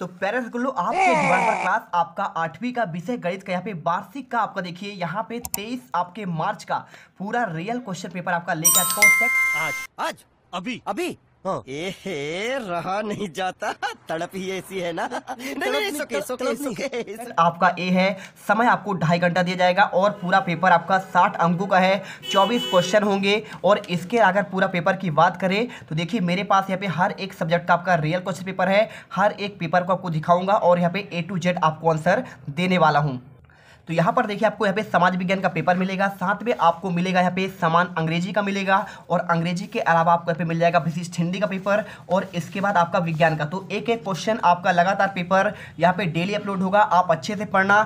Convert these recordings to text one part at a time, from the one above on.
तो पेरेंट्स गुल्लू आपके जीवन पर क्लास आपका 8वीं का विषय गणित का यहाँ पे वार्षिक का आपका देखिए यहाँ पे 23 आपके मार्च का पूरा रियल क्वेश्चन पेपर आपका लेकर आज आज अभी अभी हाँ। एहे रहा नहीं जाता, तड़प ही ऐसी है ना। नहीं सुके। आपका ए है। समय आपको 2.5 घंटा दिया जाएगा और पूरा पेपर आपका 60 अंकों का है। 24 क्वेश्चन होंगे और इसके अगर पूरा पेपर की बात करें तो देखिए मेरे पास यहाँ पे हर एक सब्जेक्ट का आपका रियल क्वेश्चन पेपर है। हर एक पेपर को आपको दिखाऊंगा और यहाँ पे A to Z आपको आंसर देने वाला हूँ। तो यहाँ पर देखिए आपको यहाँ पे समाज विज्ञान का पेपर मिलेगा, साथ में आपको मिलेगा यहाँ पे समान अंग्रेजी का मिलेगा और अंग्रेजी के अलावा आपको यहाँ पे मिल जाएगा विशिष्ट हिंदी का पेपर और इसके बाद आपका विज्ञान का। तो एक एक क्वेश्चन आपका लगातार पेपर यहाँ पे डेली अपलोड होगा। आप अच्छे से पढ़ना,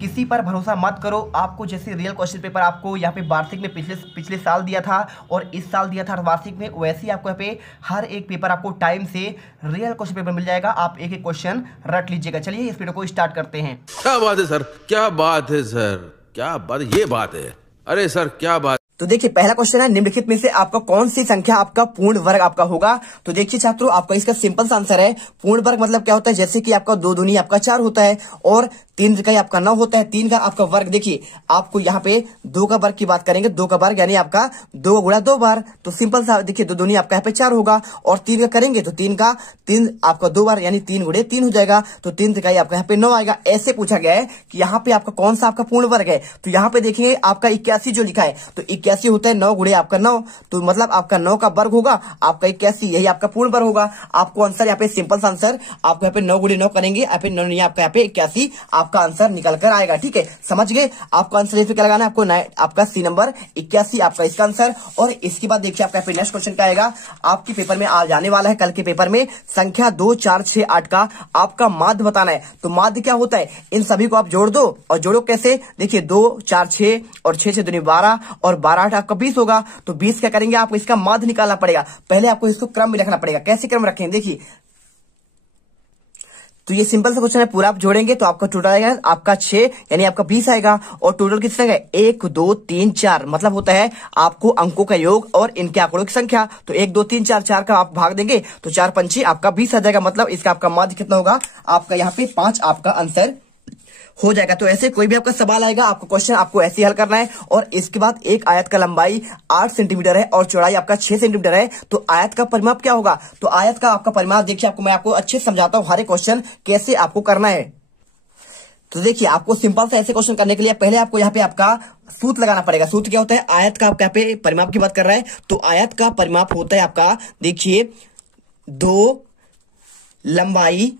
किसी पर भरोसा मत करो। आपको जैसे रियल क्वेश्चन पेपर आपको यहाँ पे वार्षिक में पिछले साल दिया था और इस साल दिया था वार्षिक में, वैसे ही आपको यहाँ पे हर एक पेपर आपको टाइम से रियल क्वेश्चन पेपर मिल जाएगा। आप एक एक क्वेश्चन रट लीजिएगा। चलिए इस वीडियो को स्टार्ट करते हैं। क्या बात है सर, क्या बात है सर, क्या बात, ये बात है। अरे सर क्या बात। तो देखिए पहला क्वेश्चन है, निम्नलिखित में से आपका कौन सी संख्या आपका पूर्ण वर्ग आपका होगा। तो देखिए छात्रों आपका इसका सिंपल सा आंसर है। पूर्ण वर्ग मतलब क्या होता है, जैसे कि आपका 2 दूनी आपका 4 होता है और 3 का आपका 9 होता है। 3 का आपका वर्ग देखिए आपको यहाँ पे 2 का वर्ग की बात करेंगे, 2 का वर्ग यानी आपका 2 गुणा 2 बार। तो सिंपल सा देखिए 2 दूनी आपका यहाँ पे 4 होगा और 3 का करेंगे तो 3 का 3 आपका 2 बार यानी 3 गुणे 3 हो जाएगा। तो 3 का आपका यहाँ पे 9 आएगा। ऐसे पूछा गया है कि यहाँ पे आपका कौन सा आपका पूर्ण वर्ग है। तो यहाँ पे देखेंगे आपका 81 जो लिखा है तो 81 होता है 9 गुणे आपका 9, तो मतलब आपका 9 का वर्ग होगा आपका 81, यही आपका पूर्ण वर्ग होगा। आपको आंसर यहाँ पे सिंपल सा आंसर आपको यहाँ पे 9 गुणे 9 करेंगे, यहाँ पे 9 नहीं आपका यहाँ पे 81 आपका आंसर निकल कर आएगा। ठीक है, समझ गए। आपका आंसर इसमें क्या लगाना है, आपको आपका सी नंबर 81 आपका इसका आंसर। और इसके बाद देखिए आपका नेक्स्ट क्वेश्चन क्या आएगा आपके पेपर में आ जाने वाला है कल के पेपर में। संख्या 2 4 6 8 का आपका माध्य बताना है। तो माध्य क्या होता है, इन सभी को आप जोड़ दो और जोड़ो कैसे, देखिए 2 4 6 और 6 6 दूनी 12 और 12 8 आपका 20 होगा। तो 20 क्या करेंगे, आपको इसका माध्य निकालना पड़ेगा। पहले आपको इसको क्रम में रखना पड़ेगा। कैसे क्रम रखेंगे देखिए, तो ये सिंपल सा क्वेश्चन है, पूरा आप जोड़ेंगे तो आपका टोटल आएगा आपका 6 यानी आपका 20 आएगा। और टोटल कितना है 1 2 3 4 मतलब होता है आपको अंकों का योग और इनके आंकड़ों की संख्या। तो 1 2 3 4 4 का आप भाग देंगे तो 4 पंची आपका 20 आ जाएगा। मतलब इसका आपका माध्य कितना होगा, आपका यहाँ पे 5 आपका आंसर हो जाएगा। तो ऐसे कोई भी आपका सवाल आएगा आपको क्वेश्चन आपको ऐसे ही हल करना है। और इसके बाद एक आयत का लंबाई 8 सेंटीमीटर है और चौड़ाई आपका 6 सेंटीमीटर है। तो आयत का परिमाप क्या होगा, तो आयत का आपका परिमाप देखिए मैं आपको अच्छे से समझाता हूं हर एक क्वेश्चन कैसे आपको करना है। तो देखिए आपको सिंपल सा ऐसे क्वेश्चन करने के लिए पहले आपको यहाँ पे आपका सूत्र लगाना पड़ेगा। सूत्र क्या होता है, आयत का आपका यहाँ पे परिमाप की बात कर रहा है तो आयत का परिमाप होता है आपका देखिए 2 लंबाई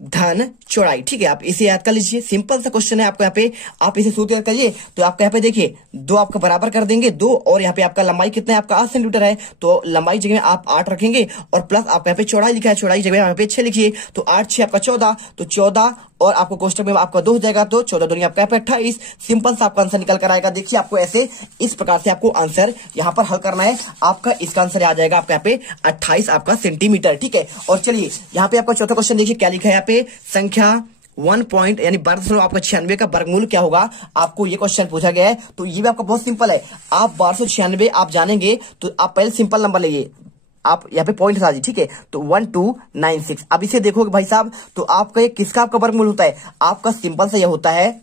धन चौड़ाई। ठीक है, आप इसे याद कर लीजिए। सिंपल सा क्वेश्चन है आपको यहाँ पे, आप इसे सूत्र याद करिए। तो आपका यहाँ पे देखिए 2 आपका बराबर कर देंगे 2 और यहाँ पे आपका लंबाई कितना है आपका 8 सेंटीमीटर है। तो लंबाई जगह में आप 8 रखेंगे और प्लस आपका यहाँ पे चौड़ाई लिखा है, चौड़ाई जगह यहाँ पे 6 लिखिए। तो 8 6 आपका 14, तो 14 और आपको कोष्टक में आपका 2 हो जाएगा। तो 14 दूनी आपका 28। सिंपल सा आपका आंसर निकल कर आएगा। देखिए आपको ऐसे इस प्रकार से आपको आंसर यहाँ पर हल करना है। आपका इसका आंसर आ जाएगा आपका यहाँ पे 28 आपका सेंटीमीटर। ठीक है, और चलिए यहाँ पे आपका चौथा क्वेश्चन देखिए क्या लिखा है यहाँ पे, संख्या 1 पॉइंट यानी 1296 का वर्गमूल क्या होगा, आपको ये क्वेश्चन पूछा गया है। तो ये भी आपका बहुत सिंपल है। आप 1296 आप जानेंगे तो आप पहले सिंपल नंबर लेंगे, आप यहाँ पे पॉइंट हटा दीजिए। ठीक है, तो 1296 अब इसे देखोगे भाई साहब तो आपका ये किसका आपका वर्गमूल होता है, आपका सिंपल से यह होता है,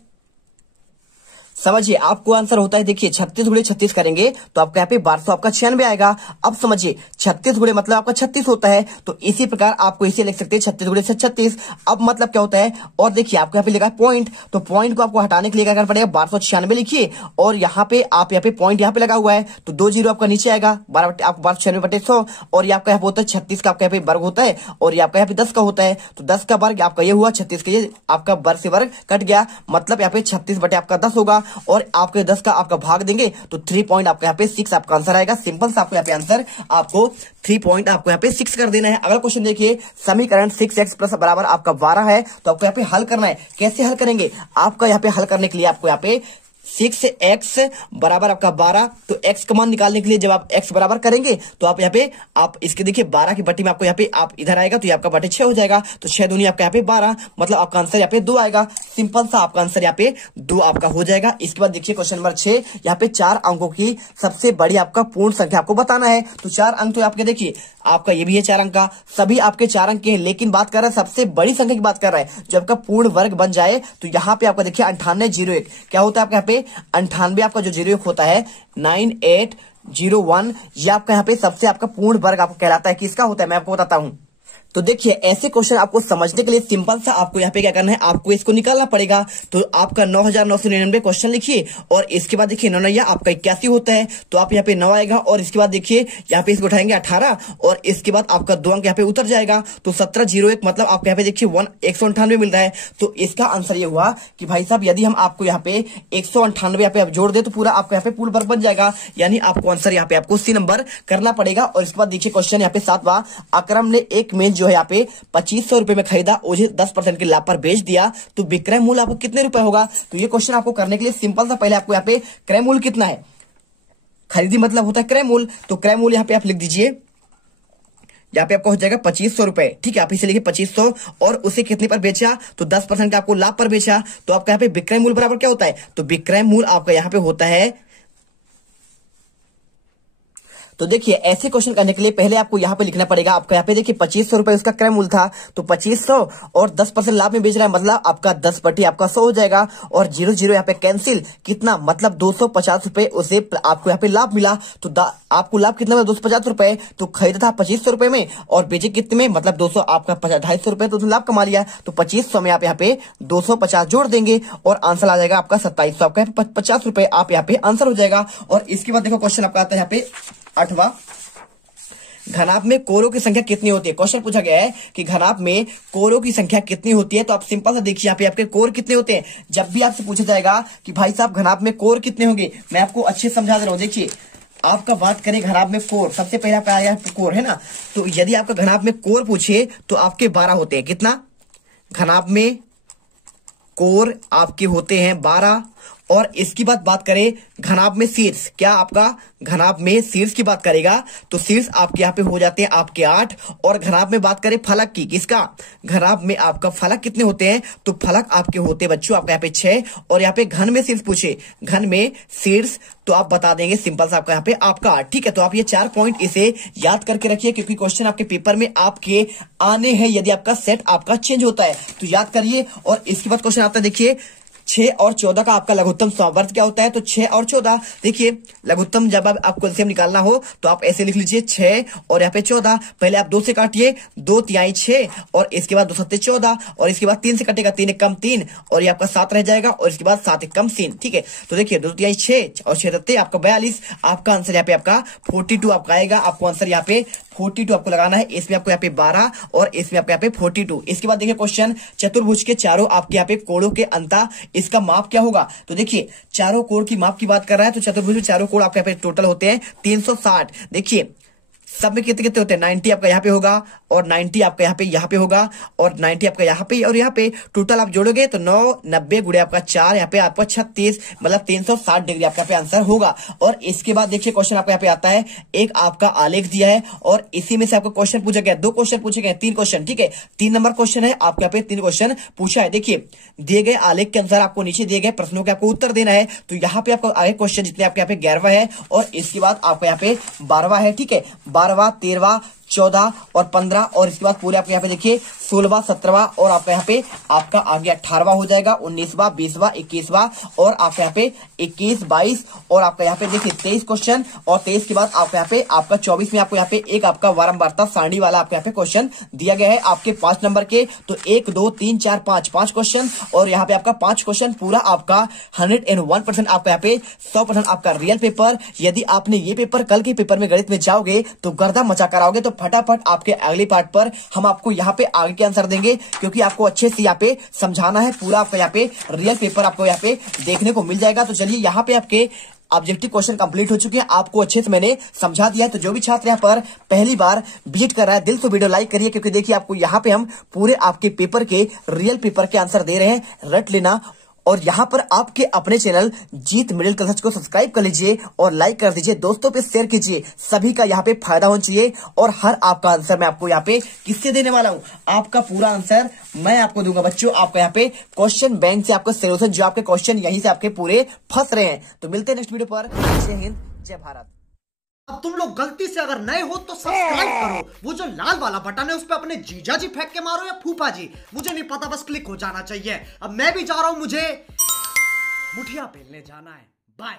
समझिए आपको आंसर होता है देखिए 36 गुणे 36 करेंगे तो आपका यहाँ पे 1296 आपका 96 आएगा। अब समझिए 36 गुणे मतलब आपका 36 होता है। तो इसी प्रकार आपको इसे लिख सकते हैं 36 गुणे से 36। अब मतलब क्या होता है, और देखिए आपको यहाँ पे लिखा है पॉइंट, तो पॉइंट को आपको हटाने के लिए क्या करना पड़ेगा, 1296 लिखिए और यहाँ पे आप यहाँ पे पॉइंट यहाँ पे लगा हुआ है तो 2 जीरो आपका नीचे आएगा, 1296/100 और ये आपका यहाँ पे होता है 36 का आपका यहाँ पे वर्ग होता है और ये आपका यहाँ पे 10 का होता है। तो 10 का वर्ग आपका ये हुआ, 36 का ये आपका वर्ग से वर्ग कट गया, मतलब यहाँ पे 36 आपका 10 होगा और आपके 10 का आपका भाग देंगे तो 3 पॉइंट आपका यहाँ पे 6 आपका आंसर आएगा। सिंपल सा आपको यहाँ पे आंसर आपको 3 पॉइंट आपको यहाँ पे 6 कर देना है। अगला क्वेश्चन देखिए, समीकरण 6x प्लस बराबर आपका 12 है तो आपको यहाँ पे हल करना है। कैसे हल करेंगे, आपका यहाँ पे हल करने के लिए आपको यहाँ पे 6x बराबर आपका 12। तो x का मान निकालने के लिए जब आप x बराबर करेंगे तो आप यहाँ पे आप इसके देखिए 12 की बट्टी में आपको यहाँ पे आप इधर आएगा तो ये आपका बटे 6 हो जाएगा। तो 6 दूनी आपका यहाँ पे 12, मतलब आपका आंसर यहाँ पे 2 आएगा। सिंपल सा आपका आंसर यहाँ पे 2 आपका हो जाएगा। इसके बाद देखिए क्वेश्चन नंबर 6, यहाँ पे 4 अंकों की सबसे बड़ी आपका पूर्ण संख्या आपको बताना है। तो 4 अंक तो आपके देखिए आपका ये भी है 4 अंक का, सभी आपके 4 अंक के हैं, लेकिन बात कर रहा है सबसे बड़ी संख्या की बात कर रहा है जो आपका पूर्ण वर्ग बन जाए। तो यहाँ पे आपका देखिए 9801 क्या होता है आपका यहाँ पे 98 आपका जो 01 होता है 9801, ये आपका यहाँ पे सबसे आपका पूर्ण वर्ग आपको कहलाता है। किसका होता है मैं आपको बताता हूं। तो देखिए ऐसे क्वेश्चन आपको समझने के लिए सिंपल सा आपको यहाँ पे क्या करना है, आपको इसको निकालना पड़ेगा। तो आपका 9999 क्वेश्चन लिखिए और इसके बाद देखिए 9 आपका 81 होता है, तो आप यहाँ पे 9 आएगा और इसके बाद देखिए यहाँ पे इसको उठाएंगे 18 और इसके बाद आपका 2 अंक यहाँ पे उतर जाएगा। तो 1701 मतलब आपको यहाँ पे देखिए 198 मिल रहा है। तो इसका आंसर ये हुआ कि भाई साहब यदि हम आपको यहाँ पे 198 यहाँ पे आप जोड़ दे तो पूरा आपको यहाँ पे पूर्ण वर्ग बन जाएगा, यानी आपको आंसर यहाँ पे आपको सी नंबर करना पड़ेगा। और इसके बाद देखिए क्वेश्चन यहाँ पे 7वां, अकरम ने एक मेज जो है यहाँ पे 2500 रुपए में खरीदा, उसे 10% के लाभ पर बेच दिया, तो विक्रय मूल्य आपको कितने रुपए होगा। तो ये क्वेश्चन आपको करने के लिए सिंपल सा पहले आपको यहाँ पे क्रय मूल्य कितना है, खरीदी मतलब होता है क्रय मूल्य। तो क्रय मूल्य यहाँ पे आप लिख दीजिए, यहाँ पे आपको हो जाएगा 2500 रुपए, ठीक है। आप इसे लिखिए 2500 और उसे कितने पर बेचा, तो 10% का आपको लाभ पर बेचा। तो आपका यहाँ पे विक्रय मूल्य बराबर क्या होता है, तो विक्रय मूल्य आपका यहाँ पे होता है। तो देखिए ऐसे क्वेश्चन करने के लिए पहले आपको यहाँ पे लिखना पड़ेगा, आपका यहाँ पे देखिए 2500 रुपए उसका क्रय मूल्य था, तो 2500 और 10% लाभ में बेच रहा है, मतलब आपका 10 बटी आपका 100 हो जाएगा और 00 यहाँ पे कैंसिल, कितना मतलब 250 रुपए उसे आपको यहाँ पे लाभ मिला। तो आपको लाभ कितना में 250 रुपए, तो खरीदा था 2500 रुपए में और बेचे कितने में, मतलब 200 आपका 250 रुपए तो लाभ कमा लिया। तो 2500 में आप यहाँ पे 250 जोड़ देंगे और आंसर आ जाएगा आपका 2700, आपका 50 रुपए आप यहाँ पे आंसर हो जाएगा। और इसके बाद देखो क्वेश्चन आपका आता है यहाँ पे 8वां, घनाभ में कोरों की संख्या कितनी होती है। क्वेश्चन पूछा गया है कि घनाभ में कोरों की संख्या कितनी होती है। तो आप सिंपल सा देखिए यहाँ पे आपके कोर कितने होते हैं। जब भी आपसे पूछा जाएगा कि भाई साहब घनाभ में कोर कितने होंगे, मैं आपको अच्छे से समझा दे रहा हूं। देखिए आपका बात करें घनाभ में कोर, सबसे पहले आपका आया कोर है ना, तो यदि आपका घनाभ में कोर पूछे तो आपके 12 होते हैं। कितना, घनाभ में कोर आपके होते हैं 12। और इसकी बात करें घनाभ में शीर्ष, क्या आपका घनाभ में शीर्ष की बात करेगा तो शीर्ष आपके यहाँ पे हो जाते हैं आपके 8। और घनाभ में बात करें फलक की, किसका, घनाभ में आपका फलक कितने होते हैं, तो फलक आपके होते बच्चों आपका यहाँ पे 6। और यहाँ पे घन में शीर्ष पूछे, घन में शीर्ष तो आप बता देंगे सिंपल सा आपका यहाँ पे आपका 8, ठीक है। तो आप ये 4 पॉइंट इसे याद करके रखिए क्योंकि क्वेश्चन आपके पेपर में आपके आने हैं यदि आपका सेट आपका चेंज होता है, तो याद करिए। और इसके बाद क्वेश्चन आता है देखिए 6 और 14 का आपका लघुत्तम समवर्त क्या होता है। तो 6 और 14 देखिए लघुत्तम जब आपको एलसीएम निकालना हो तो आप ऐसे लिख लीजिए 6 और यहाँ पे 14, पहले आप 2 से काटिए, 2 तिहाई 6 और इसके बाद 2 सत्ते 14 और इसके बाद 3 से कटेगा, 3 एक कम 3 और ये आपका 7 रह जाएगा और इसके बाद 7 एक कम 3, ठीक है। तो देखिए 2 तिहाई 6 और 6 सत्ते आपका 42, आपका आंसर यहाँ पे आपका 42 आपका आएगा। आपको आंसर यहाँ पे 42 आपको लगाना है, इसमें आपको यहाँ पे 12 और इसमें आपको यहाँ पे 42। इसके बाद देखिए क्वेश्चन चतुर्भुज के चारों आपके यहाँ पे कोणों के अंतर, इसका माप क्या होगा। तो देखिए चारों कोण की माप की बात कर रहा है, तो चतुर्भुज में चारों कोण आपके यहाँ पे टोटल होते हैं 360। देखिए सब में कितने कितने होते हैं, 90 आपका यहाँ पे होगा और 90 आपका यहाँ पे होगा और 90 आपका यहाँ पे और यहाँ पे, टोटल आप जोड़ोगे तो 9 90 गुणे आपका 4 यहाँ पे आपका 36, मतलब 360 डिग्री आपका पे आंसर होगा। और इसके बाद देखिए क्वेश्चन आपका यहाँ पे आता है, एक आपका आलेख दिया है और इसी में से आपको क्वेश्चन पूछा गया, 2 क्वेश्चन पूछे गए, 3 क्वेश्चन, ठीक है। 3 नंबर क्वेश्चन है आपके यहाँ पे 3 क्वेश्चन पूछा है। देखिए दिए गए आलेख के अनुसार आपको नीचे दिए गए प्रश्नों के आपको उत्तर देना है। तो यहाँ पे आपको आगे क्वेश्चन जितने आपके यहाँ पे 11वां है और इसके बाद आपका यहाँ पे 12वां है, ठीक है। 12वां 13वां 14 और 15 और इसके बाद पूरे आपके यहाँ पे देखिए 16वां 17वां और आपका यहाँ पे आपका आगे 18वां हो जाएगा, 19वां 20वां 21वां और आपका यहाँ पे 21 22 और आपका यहाँ पे देखिए 23 क्वेश्चन और 23 के बाद आपका यहाँ पे आपका 24 में आपको यहाँ पे एक आपका वारंवारता सारणी वाला आपके यहाँ पे क्वेश्चन दिया गया है आपके 5 नंबर के। तो 1 2 3 4 5 क्वेश्चन और यहाँ पे आपका 5 क्वेश्चन पूरा आपका 101% आपका यहाँ पे 100% आपका रियल पेपर। यदि आपने ये पेपर कल के पेपर में गणित में जाओगे तो गर्दा मचा कर आओगे। तो फटाफट आपके अगले पार्ट पर हम आपको यहाँ पे आगे के आंसर देंगे क्योंकि आपको अच्छे से यहाँ पे समझाना है, पूरा आपका यहाँ पे रियल पेपर आपको यहाँ पे देखने को मिल जाएगा। तो चलिए यहाँ पे आपके ऑब्जेक्टिव क्वेश्चन कंप्लीट हो चुके हैं, आपको अच्छे से मैंने समझा दिया है। तो जो भी छात्र यहाँ पर पहली बार विजिट कर रहा है दिल से वीडियो लाइक करिए क्योंकि देखिए आपको यहाँ पे हम पूरे आपके पेपर के रियल पेपर के आंसर दे रहे हैं, रट लेना। और यहाँ पर आपके अपने चैनल जीत मिडिल क्लास को सब्सक्राइब कर लीजिए और लाइक कर दीजिए, दोस्तों पे शेयर कीजिए, सभी का यहाँ पे फायदा होना चाहिए। और हर आपका आंसर मैं आपको यहाँ पे किससे देने वाला हूँ, आपका पूरा आंसर मैं आपको दूंगा बच्चों। आपका यहाँ पे क्वेश्चन बैंक से आपका सोल्यूशन, जो आपके क्वेश्चन यहीं से आपके पूरे फंस रहे हैं। तो मिलते हैं नेक्स्ट वीडियो पर। जय हिंद, जय भारत। अब तुम लोग गलती से अगर नए हो तो सब्सक्राइब करो, वो जो लाल वाला बटन है उस पर अपने जीजा जी फेंक के मारो या फूफा जी, मुझे नहीं पता, बस क्लिक हो जाना चाहिए। अब मैं भी जा रहा हूं, मुझे मुठिया पेलने जाना है। बाय।